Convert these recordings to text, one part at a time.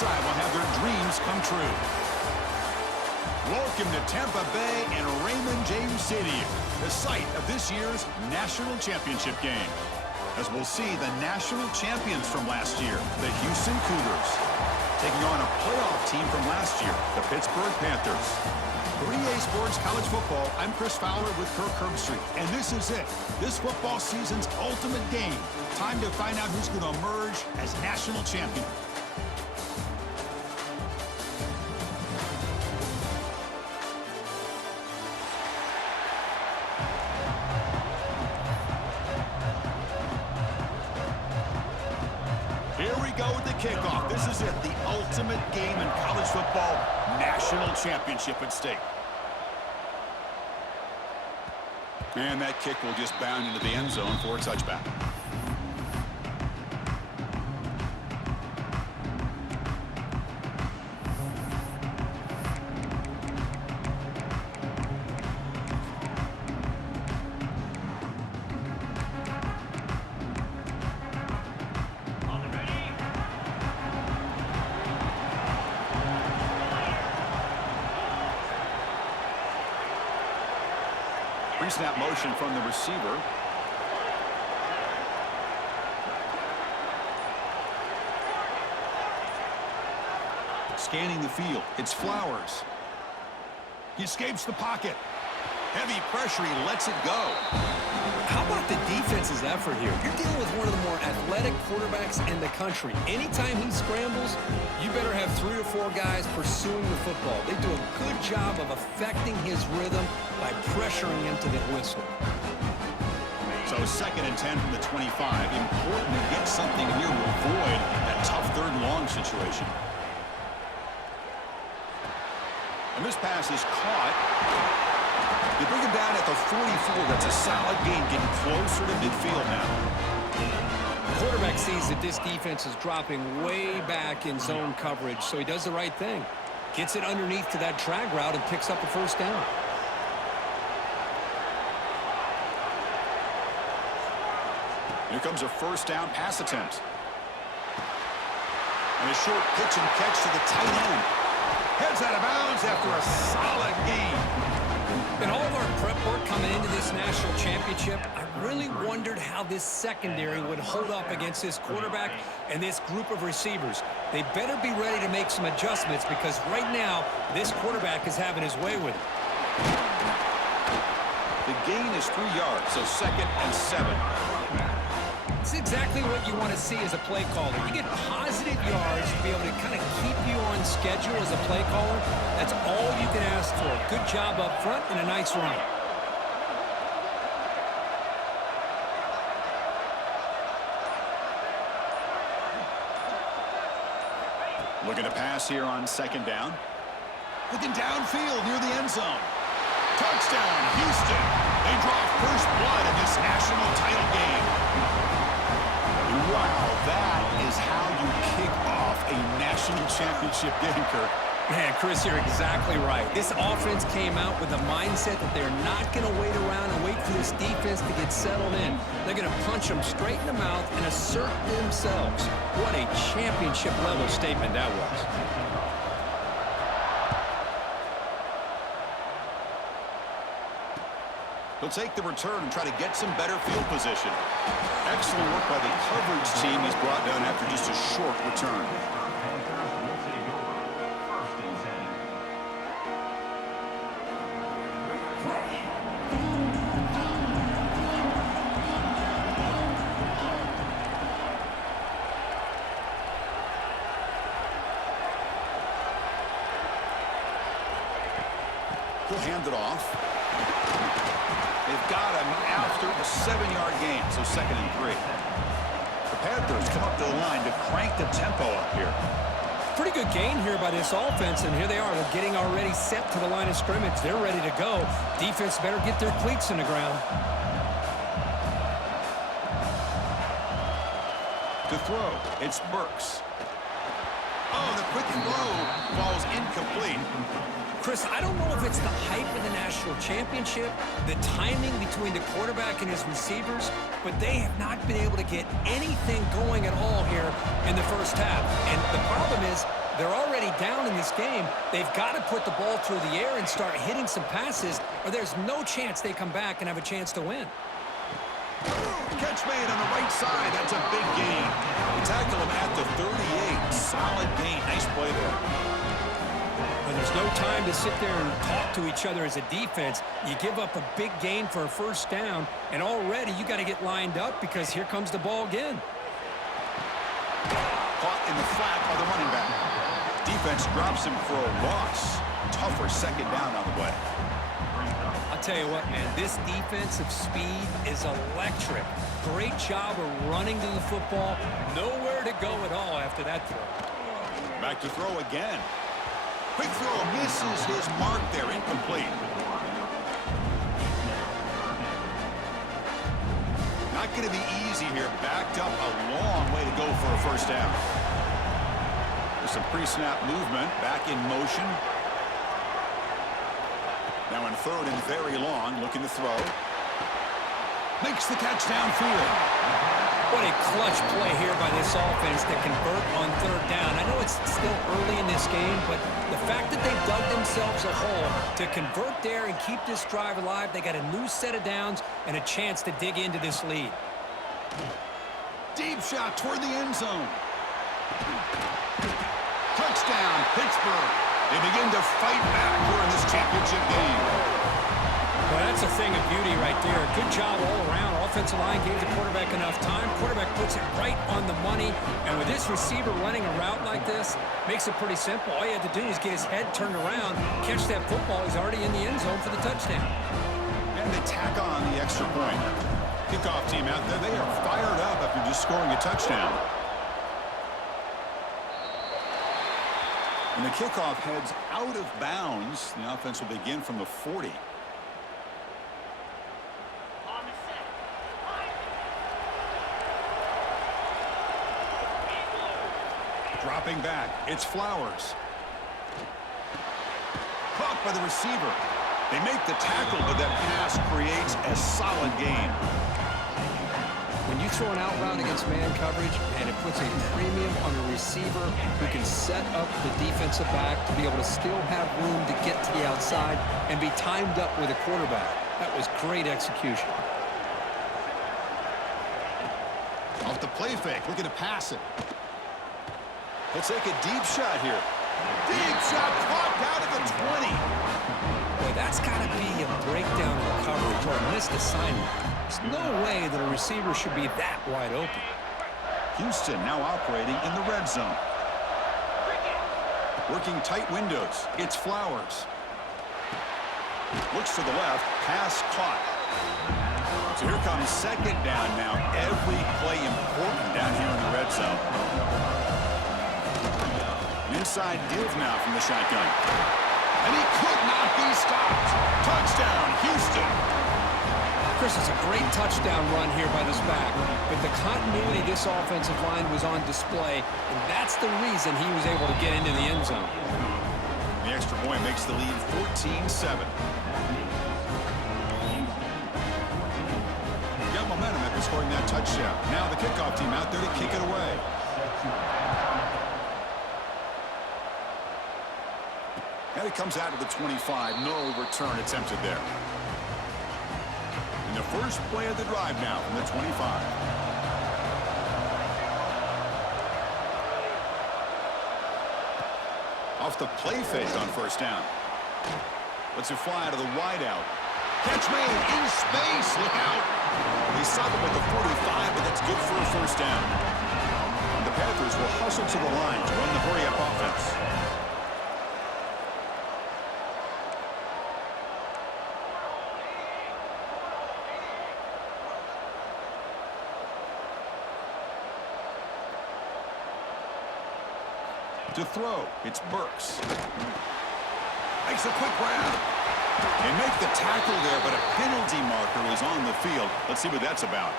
side will have their dreams come true. Welcome to Tampa Bay and Raymond James Stadium, the site of this year's National Championship game. As we'll see the national champions from last year, the Houston Cougars, taking on a playoff team from last year, the Pittsburgh Panthers. 3A Sports College Football, I'm Chris Fowler with Kirk Herbstreit, and this is it. This football season's ultimate game. Time to find out who's going to emerge as national champion. Here we go with the kickoff. This is it, the ultimate game in college football, national championship at stake. And that kick will just bound into the end zone for a touchback. Pre-snap motion from the receiver. Scanning the field. It's Flowers. He escapes the pocket. Heavy pressure. He lets it go. How about the defense's effort here? You're dealing with one of the more athletic quarterbacks in the country. Anytime he scrambles, you better have 3 or 4 guys pursuing the football. They do a good job of affecting his rhythm by pressuring him to the whistle. So 2nd and 10 from the 25. Important to get something here to avoid that tough 3rd and long situation. And this pass is caught. They bring him down at the 44. That's a solid gain, getting closer to midfield now. The quarterback sees that this defense is dropping way back in zone coverage, so he does the right thing. Gets it underneath to that drag route and picks up the 1st down. Here comes a 1st down pass attempt. And a short pitch and catch to the tight end. Heads out of bounds after a solid gain. In all of our prep work coming into this national championship, I really wondered how this secondary would hold up against this quarterback and this group of receivers. They better be ready to make some adjustments because right now, this quarterback is having his way with it. The gain is 3 yards, so 2nd and 7. It's exactly what you want to see as a play caller. You get positive yards to be able to kind of keep you on schedule as a play caller. That's all you can ask for. Good job up front and a nice run. Looking to pass here on 2nd down. Looking downfield near the end zone. Touchdown, Houston. They draw first blood in this national title game. Wow, that is how you kick off a national championship game, Kirk. Man, Chris, you're exactly right. This offense came out with a mindset that they're not going to wait around and wait for this defense to get settled in. They're going to punch them straight in the mouth and assert themselves. What a championship-level statement that was. He'll take the return and try to get some better field position. Excellent work by the coverage team he's brought down after just a short return. He'll hand it off. They've got him after a 7-yard gain, so 2nd and 3. The Panthers come up to the line to crank the tempo up here. Pretty good gain here by this offense, and here they are. They're getting already set to the line of scrimmage. They're ready to go. Defense better get their cleats in the ground. To throw, it's Burks. Oh, the quick throw falls incomplete. Chris, I don't know if it's the hype of the national championship, the timing between the quarterback and his receivers, but they have not been able to get anything going at all here in the first half. And the problem is They're already down in this game. They've got to put the ball through the air and start hitting some passes, or there's no chance they come back and have a chance to win. Catch made on the right side. That's a big gain. They tackle him at the 38. Solid gain. Nice play there. Well, there's no time to sit there and talk to each other as a defense. You give up a big gain for a first down, and already you got to get lined up because here comes the ball again. Caught in the flat by the running back. Defense drops him for a loss. Tougher second down on the way. I'll tell you what, man, this defensive speed is electric. Great job of running to the football. Nowhere to go at all after that throw. Back to throw again. Quick throw misses his mark there. Incomplete. Not going to be easy here. Backed up a long way to go for a first down. There's some pre-snap movement. Back in motion. Now in third and very long, looking to throw. Makes the catch downfield. What a clutch play here by this offense to convert on third down. I know it's still early in this game, but the fact that they dug themselves a hole to convert there and keep this drive alive, they got a new set of downs and a chance to dig into this lead. Deep shot toward the end zone. Touchdown, Pittsburgh. They begin to fight back here in this championship game. Well, that's a thing of beauty right there. Good job all around. Offensive line gave the quarterback enough time. Quarterback puts it right on the money. And with this receiver running a route like this, makes it pretty simple. All you had to do is get his head turned around, catch that football. He's already in the end zone for the touchdown. And they tack on the extra point. Kickoff team out there, they are fired up after just scoring a touchdown. And the kickoff heads out of bounds. The offense will begin from the 40. Dropping back, it's Flowers. Caught by the receiver. They make the tackle, but that pass creates a solid gain. When you throw an out route against man coverage, and it puts a premium on the receiver who can set up the defensive back to be able to still have room to get to the outside and be timed up with a quarterback. That was great execution. Off the play fake, looking to pass it. Let's take a deep shot here. Deep shot, caught down at the 20. Boy, that's got to be a breakdown in coverage or a missed assignment. There's no way that a receiver should be that wide open. Houston now operating in the red zone. Working tight windows. It's Flowers. Looks to the left. Pass caught. So here comes second down now. Every play important down here in the red zone. Inside give now from the shotgun. And he could not be stopped. Touchdown, Houston. Chris, it's a great touchdown run here by this back, but the continuity of this offensive line was on display, and that's the reason he was able to get into the end zone. The extra point makes the lead 14-7. Got momentum after scoring that touchdown. Now the kickoff team out there to kick it away. And it comes out of the 25. No return attempted there. And the first play of the drive now from the 25. Off the play fake on first down. Lets it fly out of the wideout. Catch made in space. Look out. They stop him at the 45, but that's good for a first down. And the Panthers will hustle to the line to run the hurry-up offense. To throw, it's Burks. Makes a quick grab. They make the tackle there, but a penalty marker is on the field. Let's see what that's about.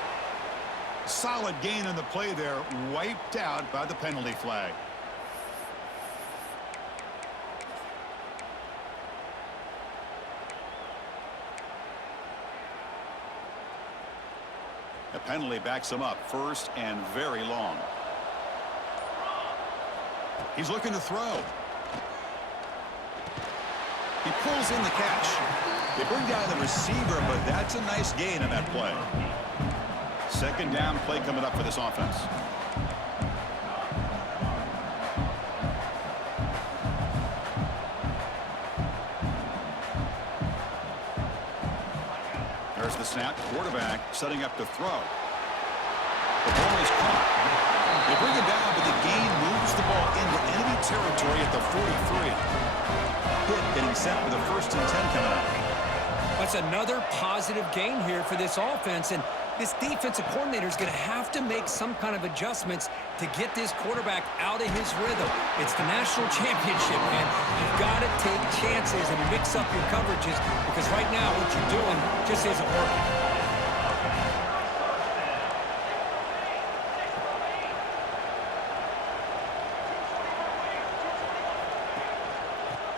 Solid gain on the play there, wiped out by the penalty flag. The penalty backs him up, first and very long. He's looking to throw. He pulls in the catch. They bring down the receiver, but that's a nice gain on that play. Second down play coming up for this offense. There's the snap. Quarterback setting up to throw. The ball is caught. They bring it down, but the gain moves the ball into enemy territory at the 43. Pitt getting set for the 1st and 10 coming up. That's another positive gain here for this offense, and this defensive coordinator is going to have to make some kind of adjustments to get this quarterback out of his rhythm. It's the national championship, man. You've got to take chances and mix up your coverages because right now what you're doing just isn't working.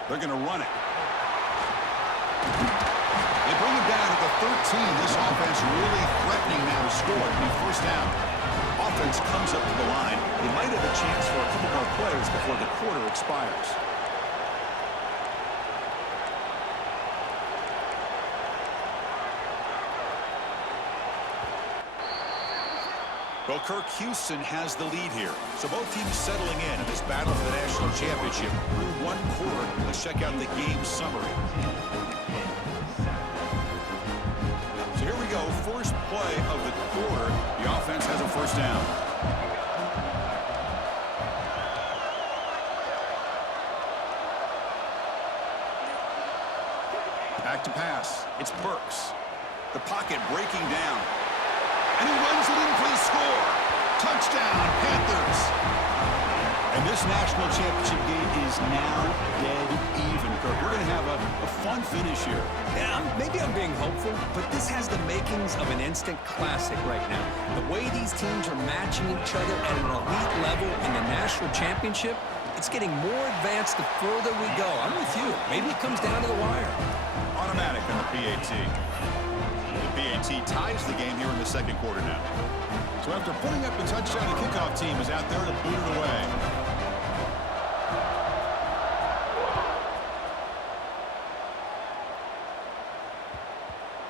They're going to run it. They bring it down at the 13. This offense really threatening now to score. It'll be 1st down. Offense comes up to the line. They might have a chance for a couple more plays before the quarter expires. Well, Kirk Houston has the lead here. So both teams settling in this battle for the national championship. Through 1 quarter, let's check out the game summary. So here we go. First play of the quarter. The offense has a 1st down. Back to pass. It's Burks. The pocket breaking down. And he runs it in for the score. Touchdown, Panthers. And this national championship game is now dead even, Kirk. We're going to have a fun finish here. Yeah, maybe I'm being hopeful, but this has the makings of an instant classic right now. The way these teams are matching each other at an elite level in the national championship, it's getting more advanced the further we go. I'm with you. Maybe it comes down to the wire. Automatic on the PAT. PAT ties the game here in the 2nd quarter now. So after putting up a touchdown, the kickoff team is out there to boot it away.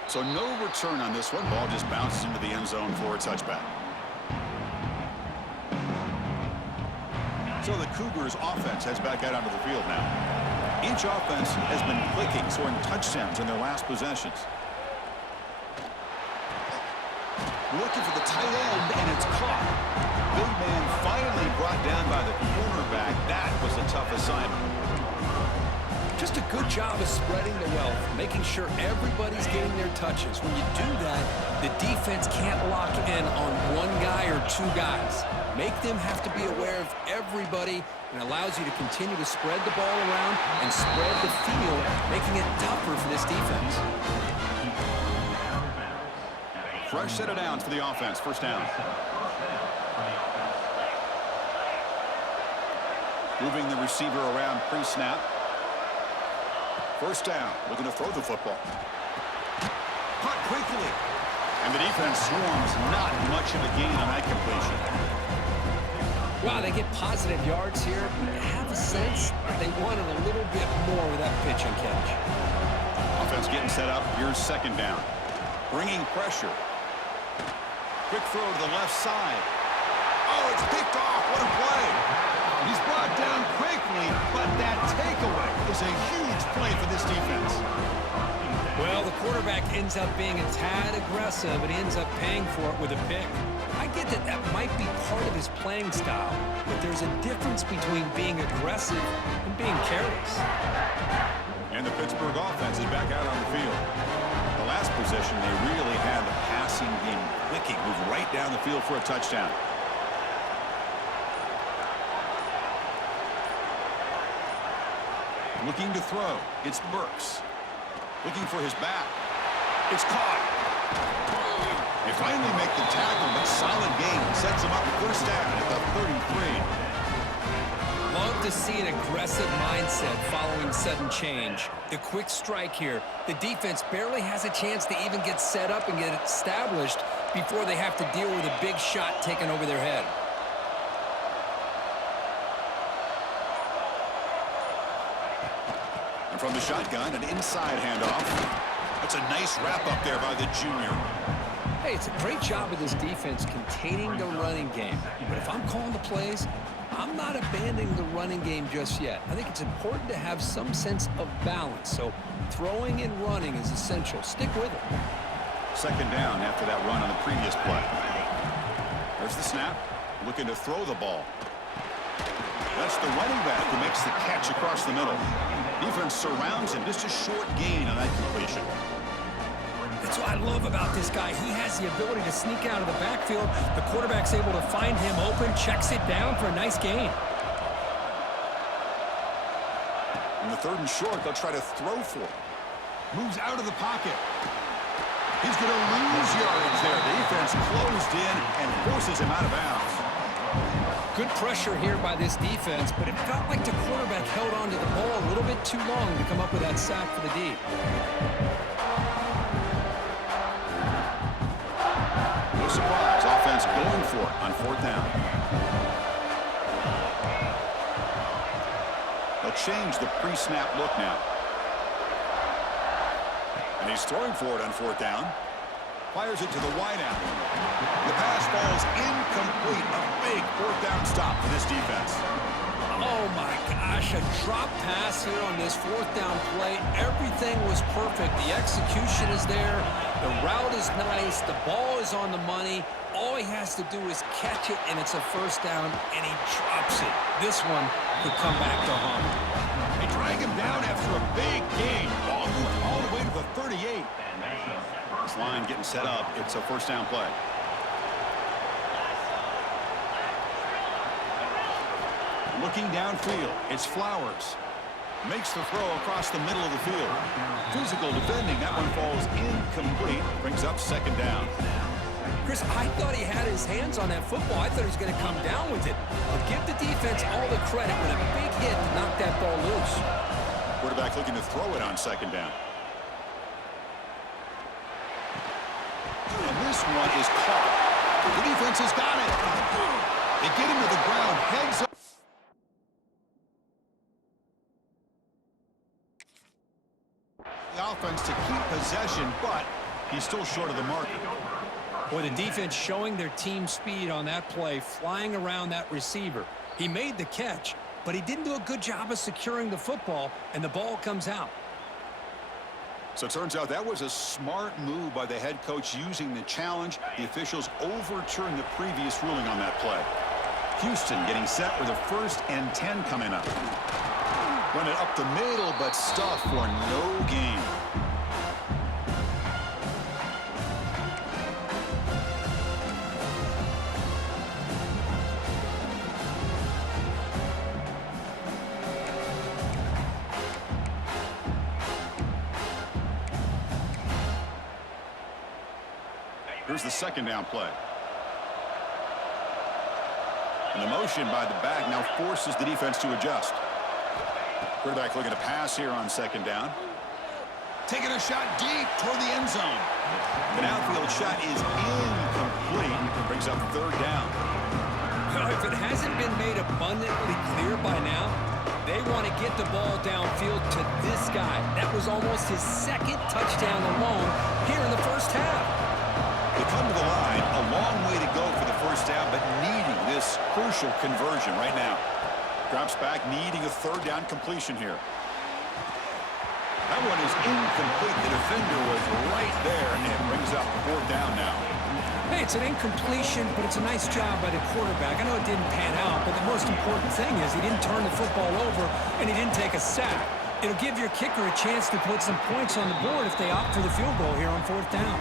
So no return on this one. Ball just bounces into the end zone for a touchback. So the Cougars offense heads back out onto the field now. Each offense has been clicking, scoring touchdowns in their last possessions. Looking for the tight end, and it's caught. Big man finally brought down by the cornerback. That was a tough assignment. Just a good job of spreading the wealth, making sure everybody's getting their touches. When you do that, the defense can't lock in on one guy or 2 guys. Make them have to be aware of everybody, and allows you to continue to spread the ball around and spread the field, making it tougher for this defense. Fresh set of downs for the offense. 1st down. Moving the receiver around pre-snap. 1st down. Looking to throw the football. Caught quickly. And the defense swarms. Not much of a gain on that completion. Wow, they get positive yards here, but I have a sense that they wanted a little bit more with that pitch and catch. Offense getting set up. Here's 2nd down. Bringing pressure. Quick throw to the left side. Oh, it's picked off. What a play. He's brought down quickly, but that takeaway is a huge play for this defense. Well, the quarterback ends up being a tad aggressive, and he ends up paying for it with a pick. I get that that might be part of his playing style, but there's a difference between being aggressive and being careless. And the Pittsburgh offense is back out on the field. The last possession, they really had the passing game clicking, moved right down the field for a touchdown. Looking to throw. It's Burks. Looking for his back. It's caught. They finally make the tackle, but solid gain sets them up 1st down at the 33. Love to see an aggressive mindset following sudden change. The quick strike here. The defense barely has a chance to even get set up and get established before they have to deal with a big shot taken over their head. And from the shotgun, an inside handoff. That's a nice wrap-up there by the junior. Hey, it's a great job of this defense containing the running game. But if I'm calling the plays, I'm not abandoning the running game just yet. I think it's important to have some sense of balance. So throwing and running is essential. Stick with it. Second down after that run on the previous play. There's the snap. Looking to throw the ball. That's the running back who makes the catch across the middle. Defense surrounds him. Just a short gain on that completion. That's what I love about this guy. He has the ability to sneak out of the backfield. The quarterback's able to find him open, checks it down for a nice gain. In the third and short, they'll try to throw for it. Moves out of the pocket. He's going to lose yardage there. The defense closed in and forces him out of bounds. Good pressure here by this defense, but it felt like the quarterback held on to the ball a little bit too long to come up with that sack for the D. No surprise, offense going for it on fourth down. They'll change the pre-snap look now. And he's throwing for it on fourth down. Fires it to the wideout. The pass falls incomplete. A big fourth down stop for this defense. Oh my gosh, a drop pass here on this fourth down play. Everything was perfect. The execution is there. The route is nice. The ball is on the money. All he has to do is catch it, and it's a first down, and he drops it. This one could come back to haunt him. They drag him down after a big gain. Ball moved all the way to the 38. This line getting set up. It's a first down play. Looking downfield, it's Flowers. Makes the throw across the middle of the field. Physical defending, that one falls incomplete. Brings up second down. Chris, I thought he had his hands on that football. I thought he was going to come down with it. But give the defense all the credit with a big hit to knock that ball loose. Quarterback looking to throw it on second down. And this one is caught. The defense has got it. They get him to the ground, heads up. The offense to keep possession, but he's still short of the mark. Boy, the defense showing their team speed on that play, flying around that receiver. He made the catch, but he didn't do a good job of securing the football, and the ball comes out. So it turns out that was a smart move by the head coach using the challenge. The officials overturned the previous ruling on that play. Houston getting set with a 1st and 10 coming up. Run it up the middle, but stuff for no gain. Here's the second down play. And the motion by the back now forces the defense to adjust. Quarterback looking to pass here on second down. Taking a shot deep toward the end zone. The outfield shot is incomplete. Brings up third down. If it hasn't been made abundantly clear by now, they want to get the ball downfield to this guy. That was almost his second touchdown alone here in the first half. They come to the line, a long way to go for the first down, but needing this crucial conversion right now. Drops back, needing a third down completion here. That one is incomplete. The defender was right there, and it brings up fourth down now. Hey, it's an incompletion, but it's a nice job by the quarterback. I know it didn't pan out, but the most important thing is he didn't turn the football over, and he didn't take a sack. It'll give your kicker a chance to put some points on the board if they opt for the field goal here on fourth down.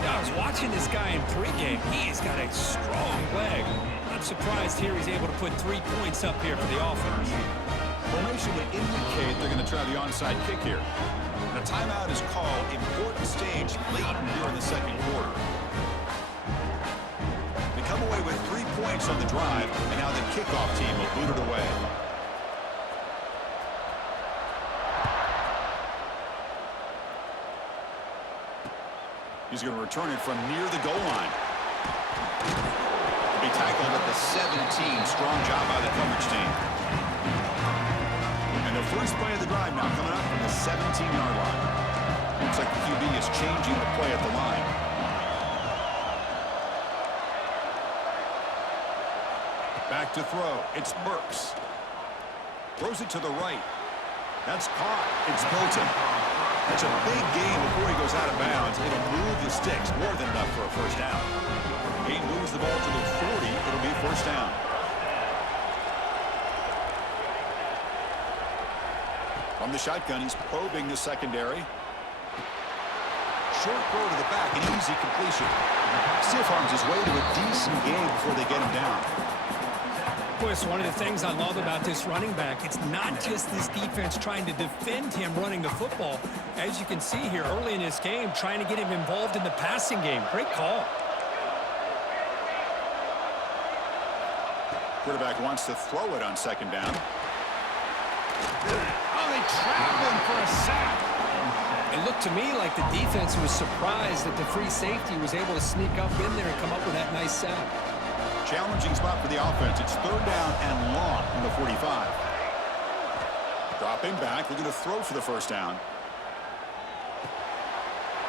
Now, I was watching this guy in pregame. He has got a strong leg. I'm surprised here he's able to put 3 points up here for the offense. Formation would indicate they're going to try the onside kick here. The timeout is called. Important stage late here in the second quarter. They come away with 3 points on the drive, and now the kickoff team will boot it away. He's going to return it from near the goal line. Be tackled at the 17. Strong job by the coverage team. And the First play of the drive now coming up from the 17-yard line. Looks like the QB is changing the play at the line. Back to throw. It's Burks. Throws it to the right. That's caught. It's Hilton. That's a big gain before he goes out of bounds. It'll move the sticks more than enough for a first down. He moves the ball to the 40. It'll be first down. From the shotgun, he's probing the secondary. Short throw to the back, an easy completion. Stiff arms his way to a decent gain before they get him down. Chris, one of the things I love about this running back, it's not just this defense trying to defend him running the football. As you can see here early in this game, trying to get him involved in the passing game. Great call. Quarterback wants to throw it on second down. Oh, they trapped him for a sack. It looked to me like the defense was surprised that the free safety was able to sneak up in there and come up with that nice sack. Challenging spot for the offense. It's third down and long from the 45. Dropping back, looking to throw for the first down.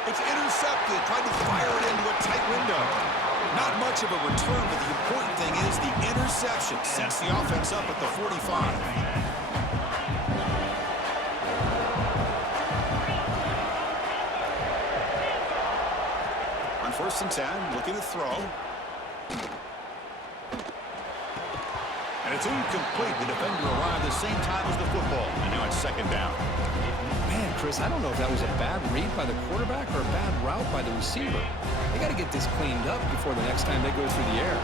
It's intercepted, trying to fire it into a tight window. Not much of a return, but the important thing is the interception sets the offense up at the 45. On first and 10, looking to throw. And it's incomplete. The defender arrived the same time as the football. And now it's second down. Man, Chris, I don't know if that was a bad read by the quarterback or a bad route by the receiver. They got to get this cleaned up before the next time they go through the air.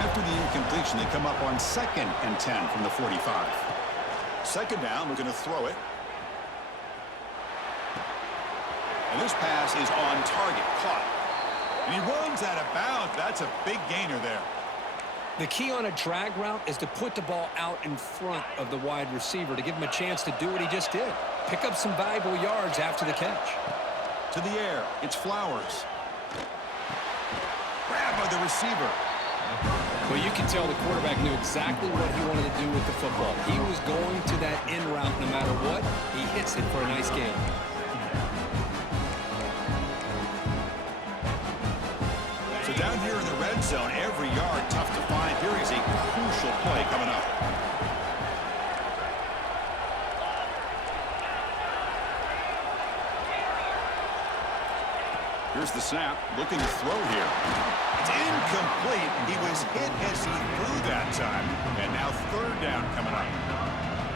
After the incompletion, they come up on second and 10 from the 45. Second down, we're going to throw it. And this pass is on target, caught. And he runs out of bounds. That's a big gainer there. The key on a drag route is to put the ball out in front of the wide receiver to give him a chance to do what he just did. Pick up some valuable yards after the catch. To the air, it's Flowers. Grabbed by the receiver. Well, you can tell the quarterback knew exactly what he wanted to do with the football. He was going to that in route no matter what. He hits it for a nice gain. So down here in the red zone, every yard tough to find. Here is a crucial play coming up. Here's the snap, looking to throw here. It's incomplete. He was hit as he threw that time. And now third down coming up.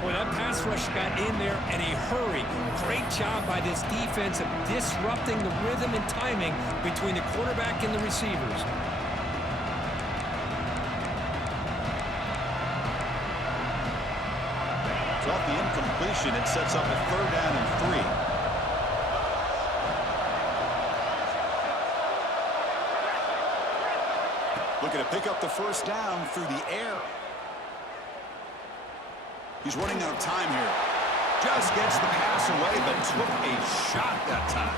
Boy, that pass rush got in there in a hurry. Great job by this defense of disrupting the rhythm and timing between the quarterback and the receivers. So off the incompletion, it sets up a third down and 3. Looking to pick up the first down through the air. He's running out of time here. Just gets the pass away, but took a shot that time.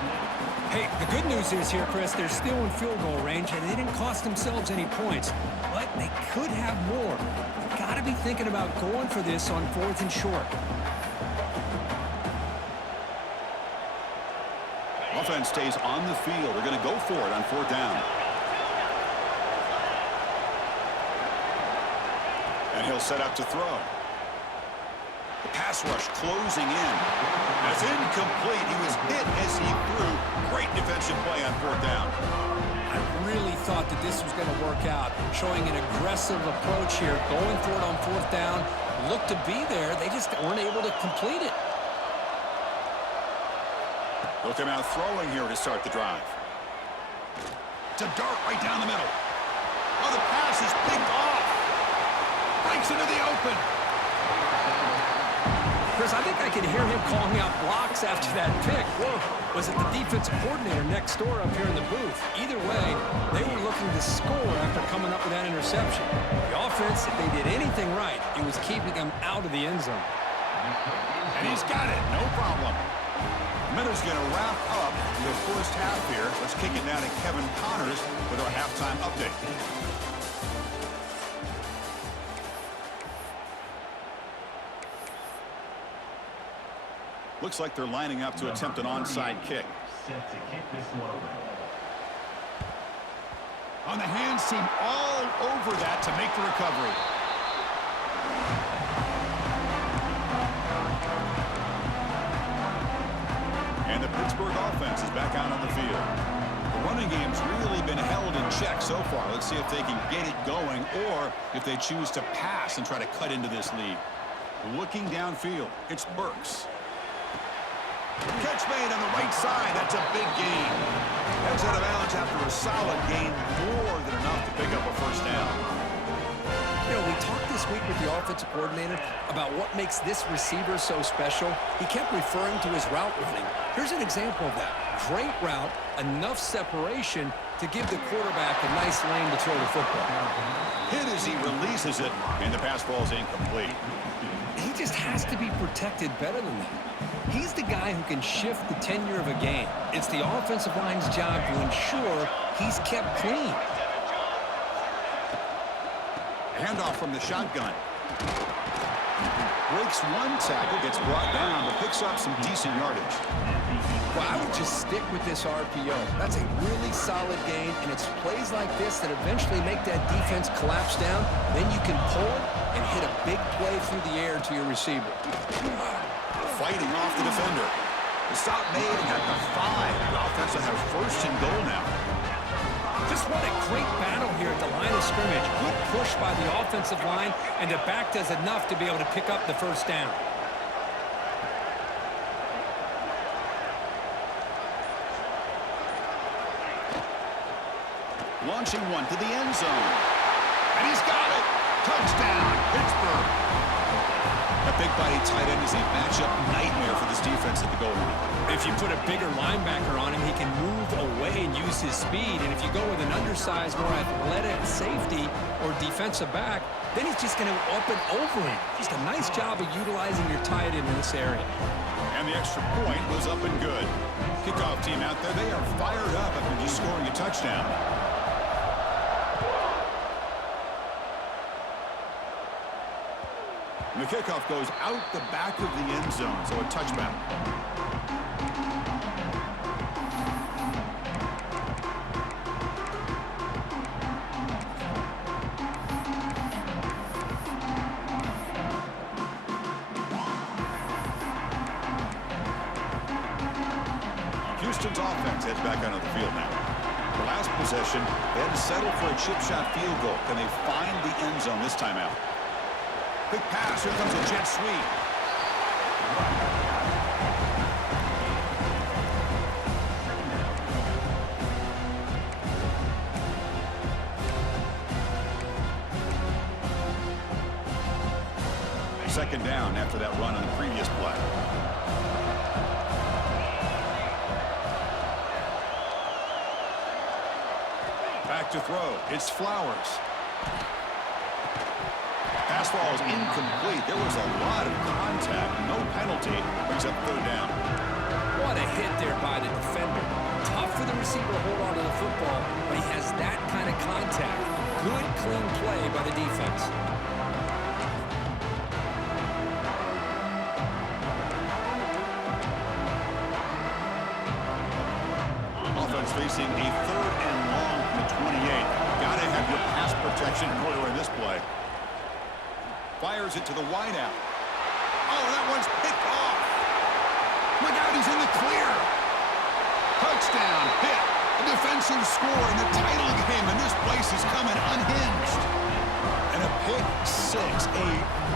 Hey, the good news is here, Chris, they're still in field goal range, and they didn't cost themselves any points. But they could have more. They've got to be thinking about going for this on fourth and short. Offense stays on the field. They're going to go for it on fourth down. And he'll set up to throw. The pass rush closing in. That's incomplete. He was hit as he threw. Great defensive play on fourth down. I really thought that this was going to work out, showing an aggressive approach here, going for it on fourth down. Looked to be there. They just weren't able to complete it. Look him out throwing here to start the drive. It's a dart right down the middle. Oh, the pass is picked off. Breaks into the open. Chris, I think I can hear him calling out blocks after that pick. Whoa, was it the defensive coordinator next door up here in the booth? Either way, they were looking to score after coming up with that interception. The offense, if they did anything right, it was keeping them out of the end zone. And he's got it, no problem. Miller's going to wrap up the first half here. Let's kick it down to Kevin Connors with our halftime update. Looks like they're lining up to attempt an onside kick. Set to kick this one away. On the hands team all over that to make the recovery. And the Pittsburgh offense is back out on the field. The running game's really been held in check so far. Let's see if they can get it going or if they choose to pass and try to cut into this lead. Looking downfield, it's Burks. Catch made on the right side. That's a big gain. Heads out of bounds after a solid gain, more than enough to pick up a first down. You know, we talked this week with the offensive coordinator about what makes this receiver so special. He kept referring to his route running. Here's an example of that. Great route, enough separation to give the quarterback a nice lane to throw the football. Hit as he releases it, and the pass ball is incomplete. He just has to be protected better than that. He's the guy who can shift the tenure of a game. It's the offensive line's job to ensure he's kept clean. Handoff from the shotgun. Breaks one tackle, gets brought down, but picks up some decent yardage. Well, I would just stick with this RPO. That's a really solid gain, and it's plays like this that eventually make that defense collapse down. Then you can pull it and hit a big play through the air to your receiver. Fighting off the defender. The stop made at the 5. The offense will have first and goal now. Just what a great battle here at the line of scrimmage. Good push by the offensive line, and the back does enough to be able to pick up the first down. Launching one to the end zone. And he's got it. Touchdown, Pittsburgh. A big body tight end is a matchup nightmare for this defense at the goal line. If you put a bigger linebacker on him, he can move away and use his speed. And if you go with an undersized, more athletic safety or defensive back, then he's just going to up and over him. Just a nice job of utilizing your tight end in this area. And the extra point was up and good. Kickoff team out there, they are fired up after just scoring a touchdown. And the kickoff goes out the back of the end zone, so a touchback. Houston's offense heads back onto the field now. The last possession, they had to settle for a chip shot field goal. Can they find the end zone this time out? Big pass, here comes a jet sweep. Second down after that run on the previous play. Back to throw. It's Flowers. Pass ball is incomplete. There was a lot of contact. No penalty. Brings up third down. What a hit there by the defender. Tough for the receiver to hold on to the football, but he has that kind of contact. Good, clean play by the defense. Offense facing a third and long from the 28. Got to have your pass protection in order in this play. Fires it to the wideout. Oh, that one's picked off. Look out, he's in the clear. Touchdown, hit. A defensive score in the title game, and this place is coming unhinged. And a pick six, a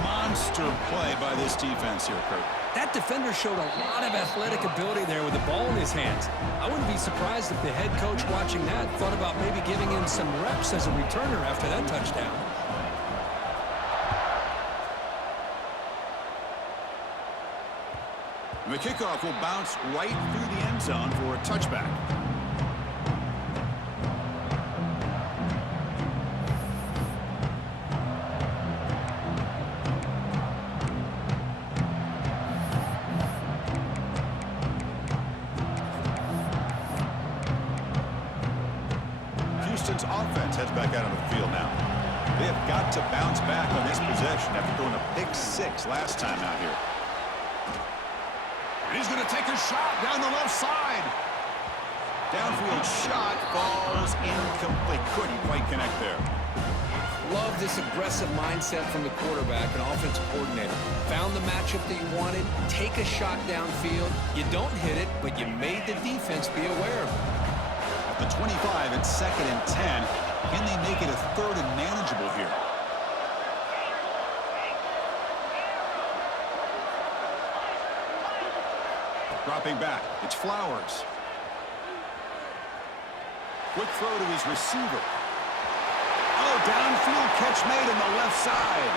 monster play by this defense here, Kurt. That defender showed a lot of athletic ability there with the ball in his hands. I wouldn't be surprised if the head coach watching that thought about maybe giving him some reps as a returner after that touchdown. The kickoff will bounce right through the end zone for a touchback. Houston's offense heads back out on the field now. They have got to bounce back on this possession after throwing a pick six last time out here. And he's going to take a shot down the left side. Downfield shot falls incomplete. Couldn't quite connect there. Love this aggressive mindset from the quarterback and offensive coordinator. Found the matchup that you wanted, take a shot downfield. You don't hit it, but you made the defense be aware of it. At the 25, it's 2nd and 10. Can they make it a 3rd and manageable here? Dropping back, it's Flowers. Quick throw to his receiver. Oh, downfield catch made on the left side.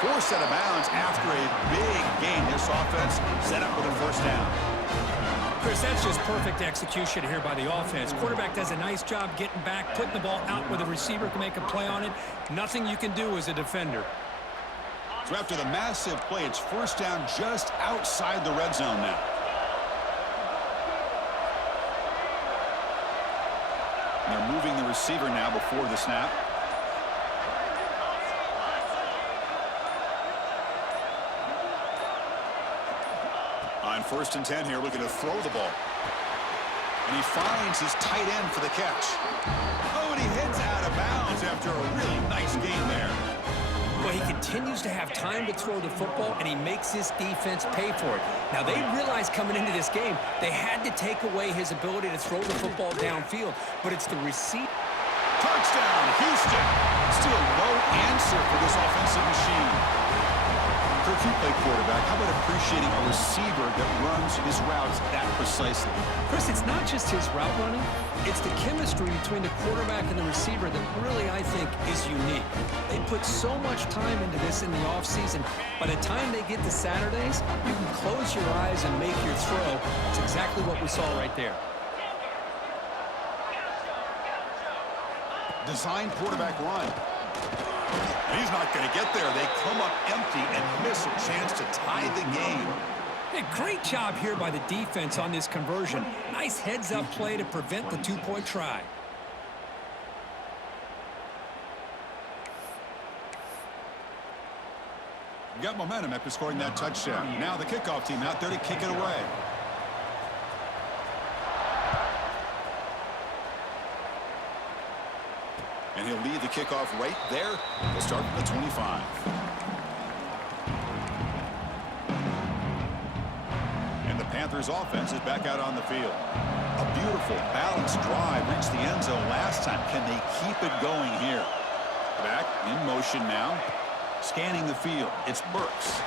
Forced out of bounds after a big gain. This offense set up with a 1st down. Chris, that's just perfect execution here by the offense. Quarterback does a nice job getting back, putting the ball out where the receiver can make a play on it. Nothing you can do as a defender. So after the massive play, it's 1st down just outside the red zone now. They're moving the receiver now before the snap. On 1st and 10 here, looking to throw the ball. And he finds his tight end for the catch. Oh, and he heads out of bounds after a really nice gain there. Well, he continues to have time to throw the football, and he makes his defense pay for it. Now, they realized coming into this game, they had to take away his ability to throw the football downfield, but it's the receiver. Touchdown, Houston. Still no answer for this offensive machine. Kirk, you play quarterback. How about appreciating a receiver that runs his routes that precisely? Chris, it's not just his route running. It's the chemistry between the quarterback and the receiver that really, I think, is unique. They put so much time into this in the offseason. By the time they get to Saturdays, you can close your eyes and make your throw. That's exactly what we saw right there. Design quarterback run. And he's not going to get there. They come up empty and miss a chance to tie the game. Hey, great job here by the defense on this conversion. Nice heads-up play to prevent the 2-point try. Got momentum after scoring that touchdown. Now the kickoff team out there to kick it away. And he'll lead the kickoff right there. We'll start from the 25. And the Panthers offense is back out on the field. A beautiful, balanced drive reached the end zone last time. Can they keep it going here? Back in motion now. Scanning the field. It's Burks.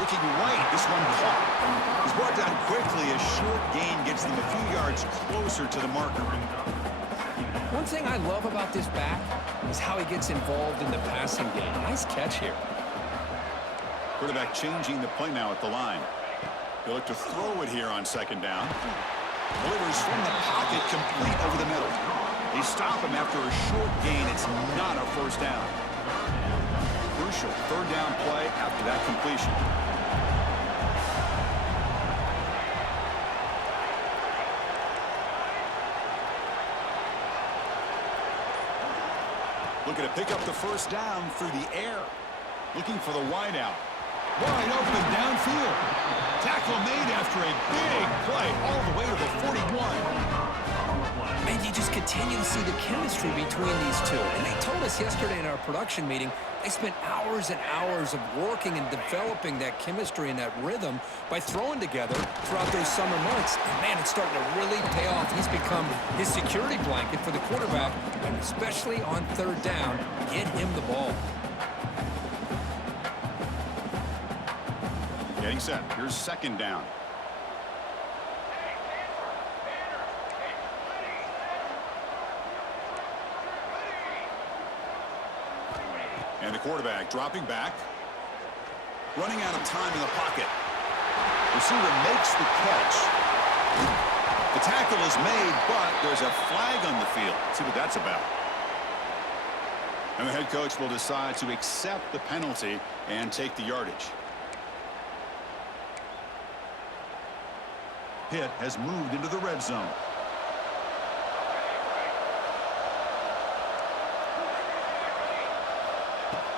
Looking right. This one caught. He's brought down quickly. A short gain gets them a few yards closer to the marker. One thing I love about this back is how he gets involved in the passing game. Nice catch here. Quarterback changing the play now at the line. He'll look to throw it here on 2nd down. Delivers from the pocket complete over the middle. They stop him after a short gain. It's not a 1st down. Crucial 3rd down play after that completion. Looking to pick up the 1st down through the air. Looking for the wideout. Wide open downfield. Tackle made after a big play all the way to the 41. And you just continue to see the chemistry between these two. And they told us yesterday in our production meeting, they spent hours and hours of working and developing that chemistry and that rhythm by throwing together throughout those summer months. And man, it's starting to really pay off. He's become his security blanket for the quarterback, and especially on 3rd down, get him the ball. Getting set. Here's 2nd down. And the quarterback dropping back. Running out of time in the pocket. Receiver makes the catch. The tackle is made, but there's a flag on the field. Let's see what that's about. And the head coach will decide to accept the penalty and take the yardage. Pitt has moved into the red zone.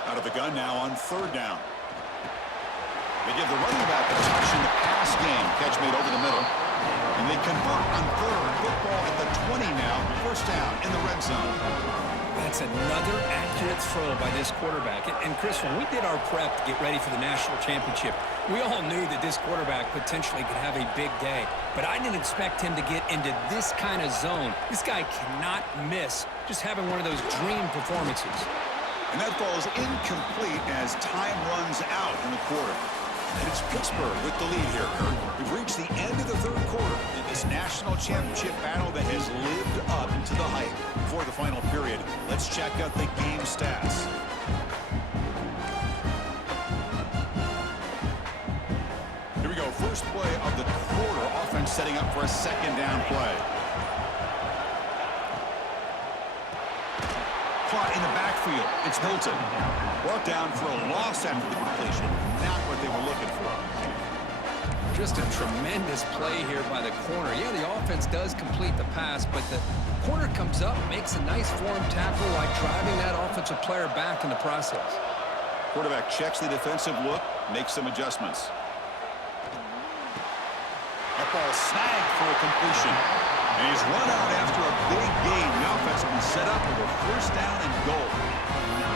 Out of the gun now on 3rd down. They give the running back a touch in the pass game. Catch made over the middle. And they convert on third. Football at the 20 now. First down in the red zone. That's another accurate throw by this quarterback. And Chris, when we did our prep to get ready for the national championship, we all knew that this quarterback potentially could have a big day. But I didn't expect him to get into this kind of zone. This guy cannot miss just having one of those dream performances. And that ball is incomplete as time runs out in the quarter. And it's Pittsburgh with the lead here, Kirk. We've reached the end of the third quarter in this national championship battle that has lived up to the hype. Before the final period, let's check out the game stats. Here we go. First play of the quarter. Offense setting up for a second down play. Caught in the backfield. It's Hilton. Brought down for a loss after the completion. Not what they were looking for. Just a tremendous play here by the corner. Yeah, the offense does complete the pass, but the corner comes up, makes a nice form tackle while driving that offensive player back in the process. Quarterback checks the defensive look, makes some adjustments. That ball snagged for a completion. And he's run out after a big gain. The offense will be set up with a first down and goal.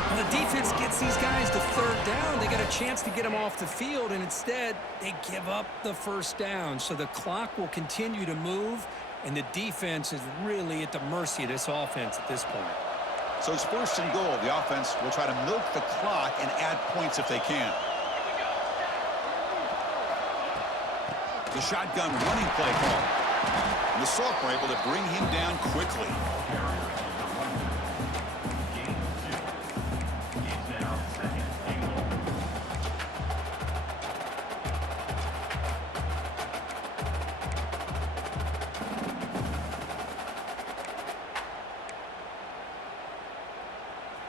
When the defense gets these guys to third down, they got a chance to get them off the field, and instead they give up the first down. So the clock will continue to move, and the defense is really at the mercy of this offense at this point. So it's first and goal. The offense will try to milk the clock and add points if they can. The shotgun running play call. And the Salk were able to bring him down quickly.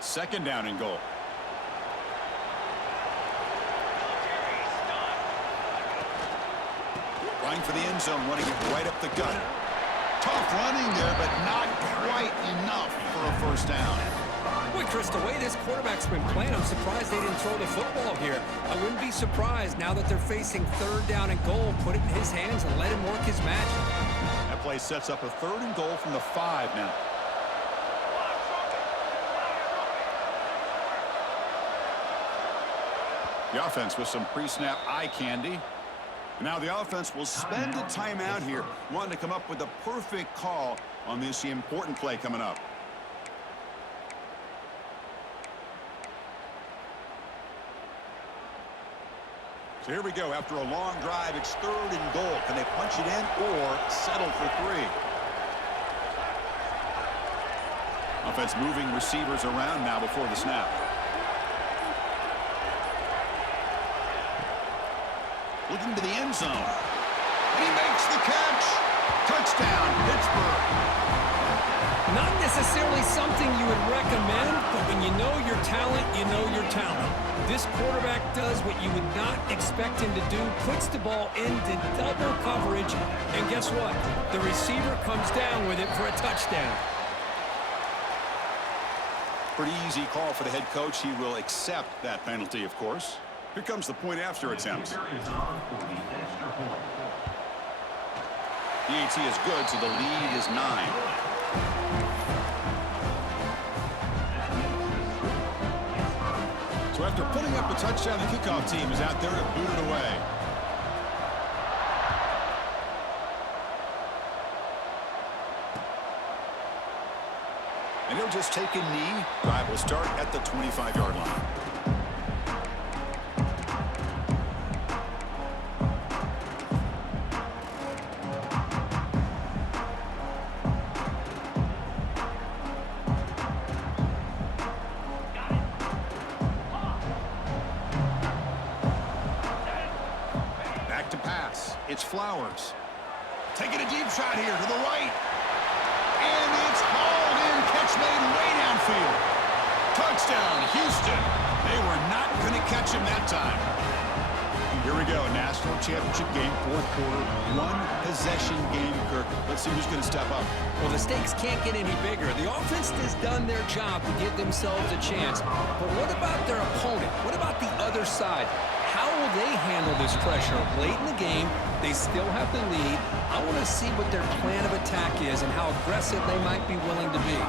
Second down and goal. Running for the end zone, running it right up the gut. Tough running there, but not quite enough for a first down. Boy, Chris, the way this quarterback's been playing, I'm surprised they didn't throw the football here. I wouldn't be surprised now that they're facing third down and goal. Put it in his hands and let him work his magic. That play sets up a third and goal from the 5 now. The offense with some pre-snap eye candy. Now the offense will spend a timeout here, wanting to come up with the perfect call on this important play coming up. So here we go. After a long drive, it's third and goal. Can they punch it in or settle for 3? Offense moving receivers around now before the snap. Looking to the end zone. And he makes the catch. Touchdown, Pittsburgh. Not necessarily something you would recommend, but when you know your talent, you know your talent. This quarterback does what you would not expect him to do, puts the ball into double coverage, and guess what? The receiver comes down with it for a touchdown. Pretty easy call for the head coach. He will accept that penalty, of course. Here comes the point after attempt. Is on for the extra point. The AT is good, so the lead is 9. So after putting up a touchdown, the kickoff team is out there to boot it away. And he'll just take a knee. Drive will start at the 25-yard line. It's Flowers. Taking a deep shot here to the right. And it's hauled in. Catch made way downfield. Touchdown, Houston. They were not going to catch him that time. Here we go. National championship game, fourth quarter. One possession game, Kirk. Let's see who's going to step up. Well, the stakes can't get any bigger. The offense has done their job to give themselves a chance. But what about their opponent? What about the other side? How will they handle this pressure. Late in the game, they still have the lead. I want to see what their plan of attack is and how aggressive they might be willing to be.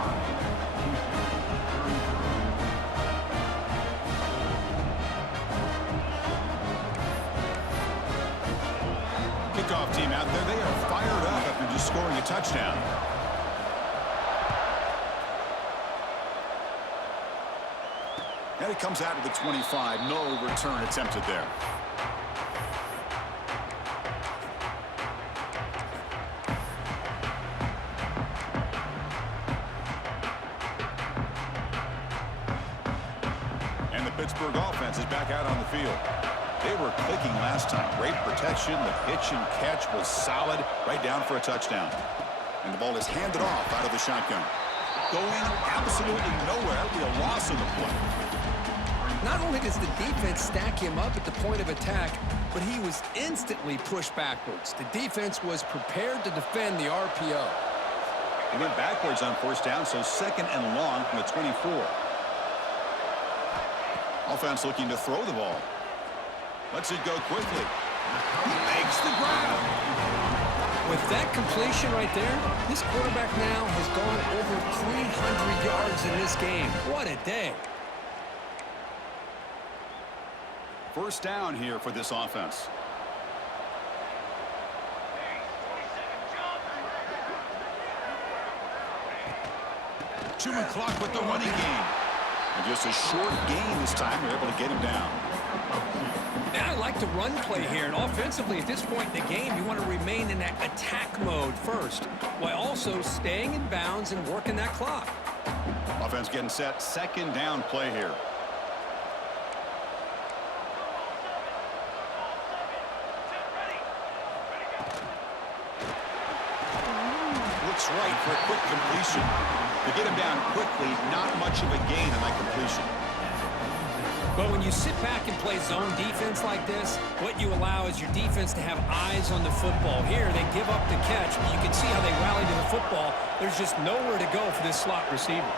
Kickoff team out there, they are fired up after just scoring a touchdown. And it comes out to the 25. No return attempted there. And the Pittsburgh offense is back out on the field. They were clicking last time. Great protection. The pitch and catch was solid. Right down for a touchdown. And the ball is handed off out of the shotgun. Going absolutely nowhere. That'll be a loss of the play. Not only does the defense stack him up at the point of attack, but he was instantly pushed backwards. The defense was prepared to defend the RPO. He went backwards on first down, so second and long from the 24. Offense looking to throw the ball. Lets it go quickly. He makes the grab. With that completion right there, this quarterback now has gone over 300 yards in this game. What a day. First down here for this offense. Chewing clock with the running game. And just a short gain this time. They're able to get him down. Now I like the run play here, and offensively at this point in the game, you want to remain in that attack mode first, while also staying in bounds and working that clock. Offense getting set. Second down play here. Looks right for a quick completion. To get him down quickly, not much of a gain on that completion. But when you sit back and play zone defense like this, what you allow is your defense to have eyes on the football. Here, they give up the catch, but you can see how they rally to the football. There's just nowhere to go for this slot receiver.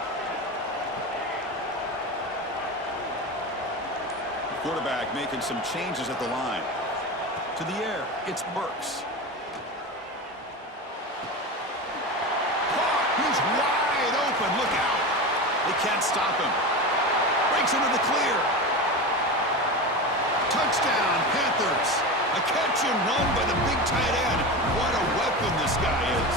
The quarterback making some changes at the line. To the air, it's Burks. Caught! He's wide open. Look out. They can't stop him. Breaks into the clear. Touchdown, Panthers. A catch and run by the big tight end. What a weapon this guy is.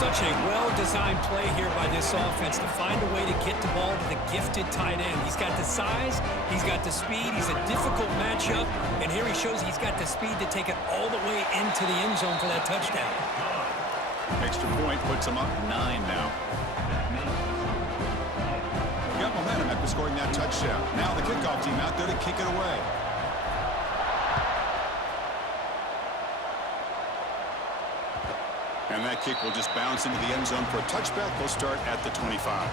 Such a well-designed play here by this offense to find a way to get the ball to the gifted tight end. He's got the size, he's got the speed, he's a difficult matchup, and here he shows he's got the speed to take it all the way into the end zone for that touchdown. Extra point puts him up 9 now. Got momentum after scoring that touchdown. Now the kickoff team out there to kick it away. And that kick will just bounce into the end zone for a touchback. They'll start at the 25.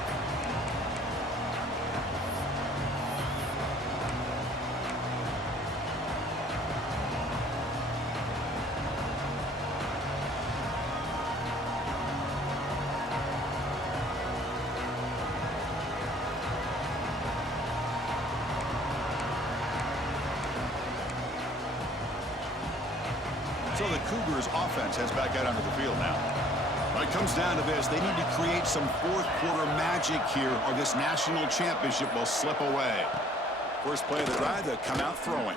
So the Cougars offense heads back out onto the field now. When it comes down to this, they need to create some fourth quarter magic here or this national championship will slip away. First play of the drive, they'll come out throwing.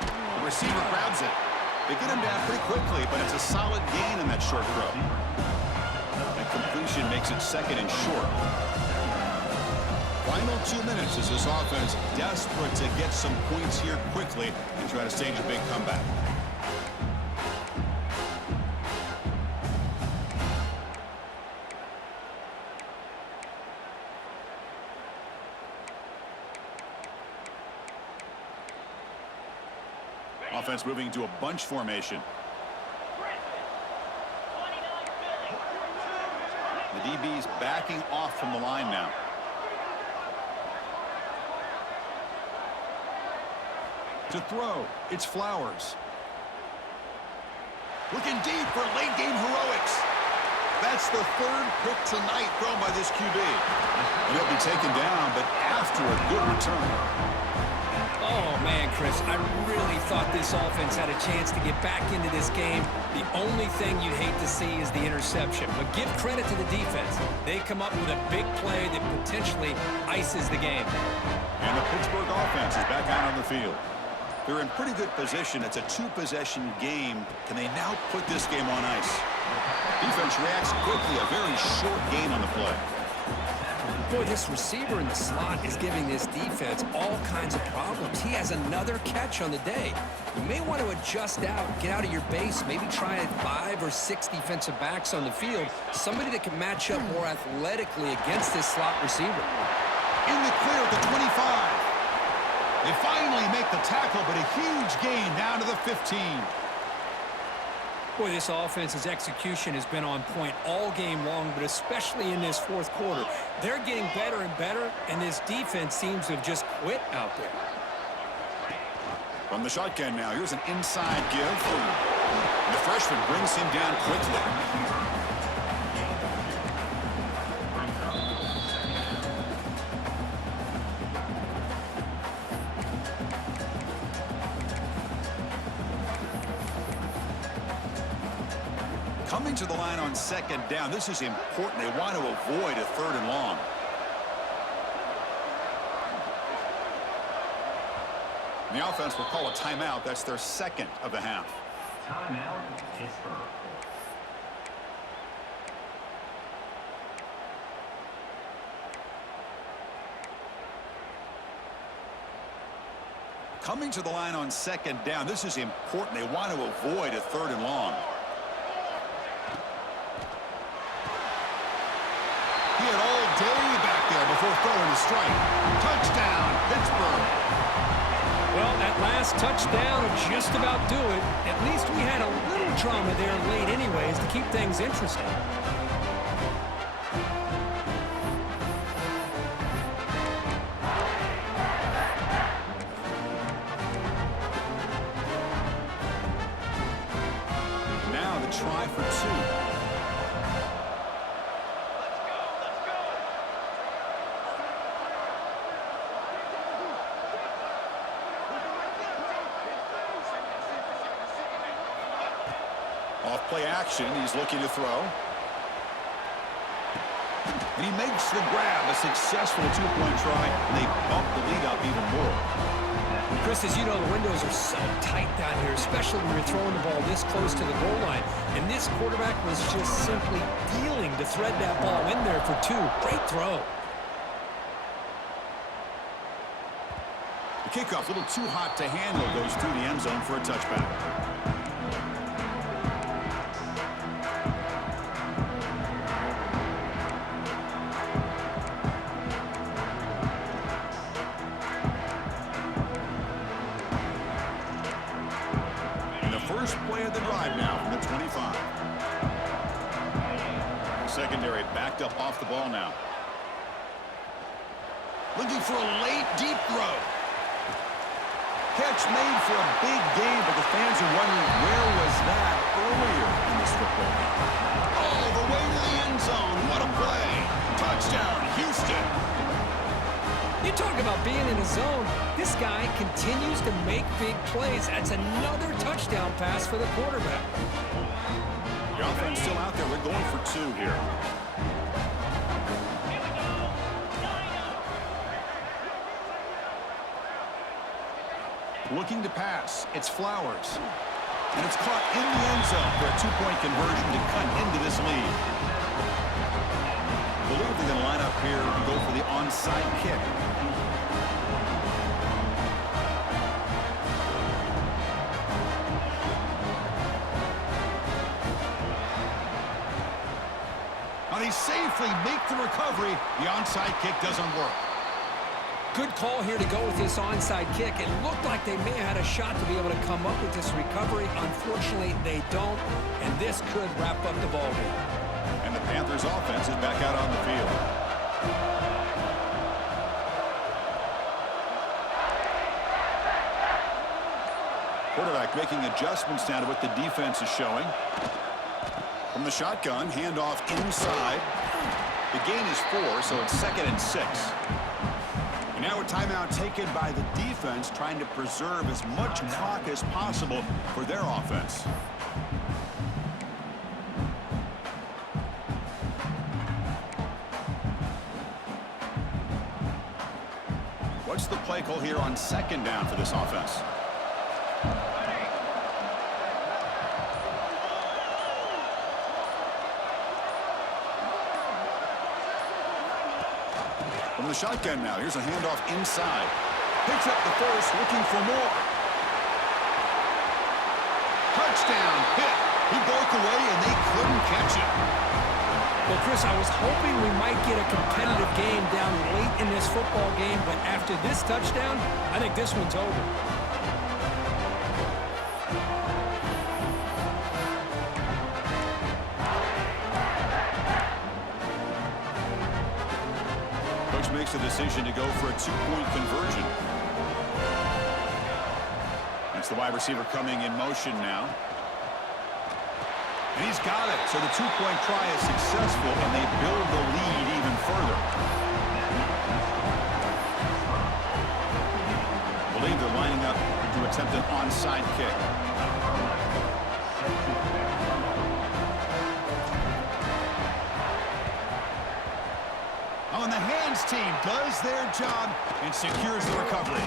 The receiver grabs it. They get him down pretty quickly, but it's a solid gain in that short throw. And completion makes it second and short. Final 2 minutes as this offense desperate to get some points here quickly and try to stage a big comeback. Offense moving to a bunch formation. The DB's backing off from the line now. To throw, it's Flowers. Looking deep for late game heroics. That's the third pick tonight thrown by this QB. And he'll be taken down, but after a good return. Oh, man, Chris. I really thought this offense had a chance to get back into this game. The only thing you'd hate to see is the interception. But give credit to the defense. They come up with a big play that potentially ices the game. And the Pittsburgh offense is back out on the field. They're in pretty good position. It's a two-possession game. Can they now put this game on ice? Defense reacts quickly. A very short gain on the play. Boy, this receiver in the slot is giving this defense all kinds of problems. He has another catch on the day. You may want to adjust out, get out of your base, maybe try 5 or 6 defensive backs on the field, somebody that can match up more athletically against this slot receiver. In the clear at the 25. They finally make the tackle, but a huge gain down to the 15. Boy, this offense's execution has been on point all game long, but especially in this fourth quarter. They're getting better and better, and this defense seems to have just quit out there. From the shotgun now, here's an inside give. The freshman brings him down quickly. Coming to the line on second down. This is important. They want to avoid a 3rd and long. The offense will call a timeout. That's their second of the half. Timeout, Pittsburgh. Coming to the line on second down. This is important. They want to avoid a 3rd and long. He had all day back there before throwing a strike. Touchdown, Pittsburgh. Well, that last touchdown will just about do it. At least we had a little drama there late anyways to keep things interesting. Now the try for 2. Off play action, he's looking to throw. And he makes the grab, a successful 2-point try, and they bump the lead up even more. Chris, as you know, the windows are so tight down here, especially when you're throwing the ball this close to the goal line. And this quarterback was just simply dealing to thread that ball in there for 2. Great throw. The kickoff, a little too hot to handle, goes through the end zone for a touchback. First play of the drive now from the 25. Secondary backed up off the ball now. Looking for a late, deep throw. Catch made for a big game, but the fans are wondering where was that earlier in this football game. All the way to the end zone. What a play. Touchdown, Houston. You talk about being in the zone. This guy continues to make big plays. That's another touchdown pass for the quarterback. The offense still out there. We're going for 2 here. Looking to pass. It's Flowers. And it's caught in the end zone for a 2-point conversion to cut into this lead. I believe they're going to line up here and go for the onside kick. They safely make the recovery. The onside kick doesn't work. Good call here to go with this onside kick. It looked like they may have had a shot to be able to come up with this recovery. Unfortunately, they don't, and this could wrap up the ball game. And the Panthers offense is back out on the field. Quarterback making adjustments now to what the defense is showing. From the shotgun, handoff inside. The gain is 4, so it's 2nd and 6. Now a timeout taken by the defense, trying to preserve as much clock as possible for their offense. What's the play call here on second down for this offense? From the shotgun now, here's a handoff inside. Picks up the first, looking for more. Touchdown, hit. He broke away and they couldn't catch it. Well, Chris, I was hoping we might get a competitive game down late in this football game, but after this touchdown, I think this one's over. Coach makes a decision to go for a two-point conversion. That's the wide receiver coming in motion now. And he's got it. So the two-point try is successful, and they build the lead even further. I believe they're lining up to attempt an onside kick. On the hands team does their job and secures the recovery.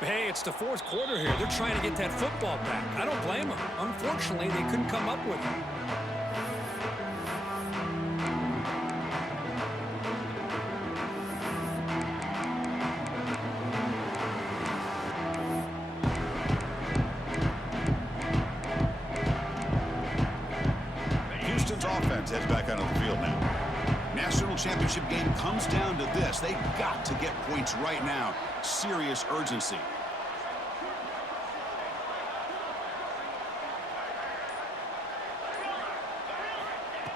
Hey, it's the fourth quarter here. They're trying to get that football back. I don't blame them. Unfortunately, they couldn't come up with it. Houston's offense heads back out on the field now. National championship game comes down to this. They've got to get points right now. Serious urgency.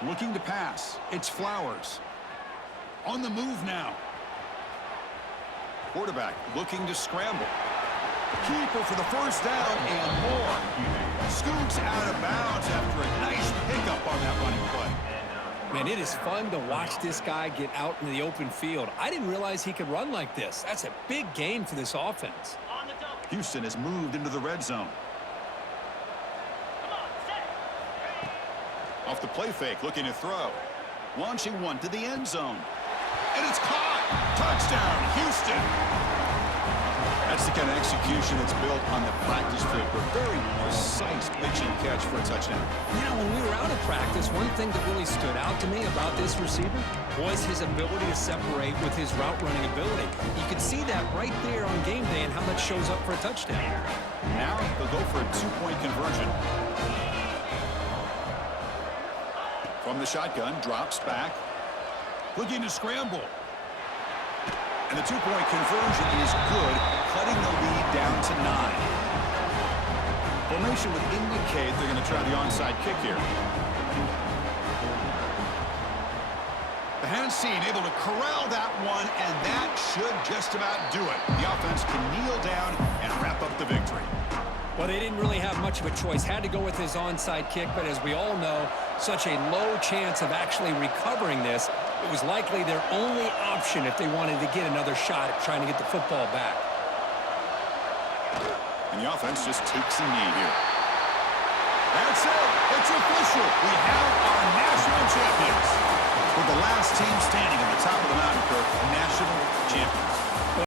Looking to pass. It's Flowers. On the move now. Quarterback looking to scramble. Keeper for the first down and more. Scoots out of bounds after a nice pickup on that running play. Man, it is fun to watch this guy get out in the open field. I didn't realize he could run like this. That's a big gain for this offense. Houston has moved into the red zone. Off the play fake, looking to throw. Launching one to the end zone. And it's caught! Touchdown, Houston! That's the kind of execution that's built on the practice field. A very precise pitch and catch for a touchdown. You know, when we were out of practice, one thing that really stood out to me about this receiver was his ability to separate with his route running ability. You could see that right there on game day and how that shows up for a touchdown. Now they'll go for a two-point conversion. From the shotgun, drops back. Looking to scramble. And the two-point conversion is good, cutting the lead down to 9. Formation would indicate they're going to try the onside kick here. The hands seen, able to corral that one, and that should just about do it. The offense can kneel down and wrap up the victory. Well, they didn't really have much of a choice. Had to go with his onside kick, but as we all know, such a low chance of actually recovering this. It was likely their only option if they wanted to get another shot at trying to get the football back. And the offense just takes a knee here. That's it. It's official. We have our national champions. We're the last team standing at the top of the mountain, Kirk, national champions.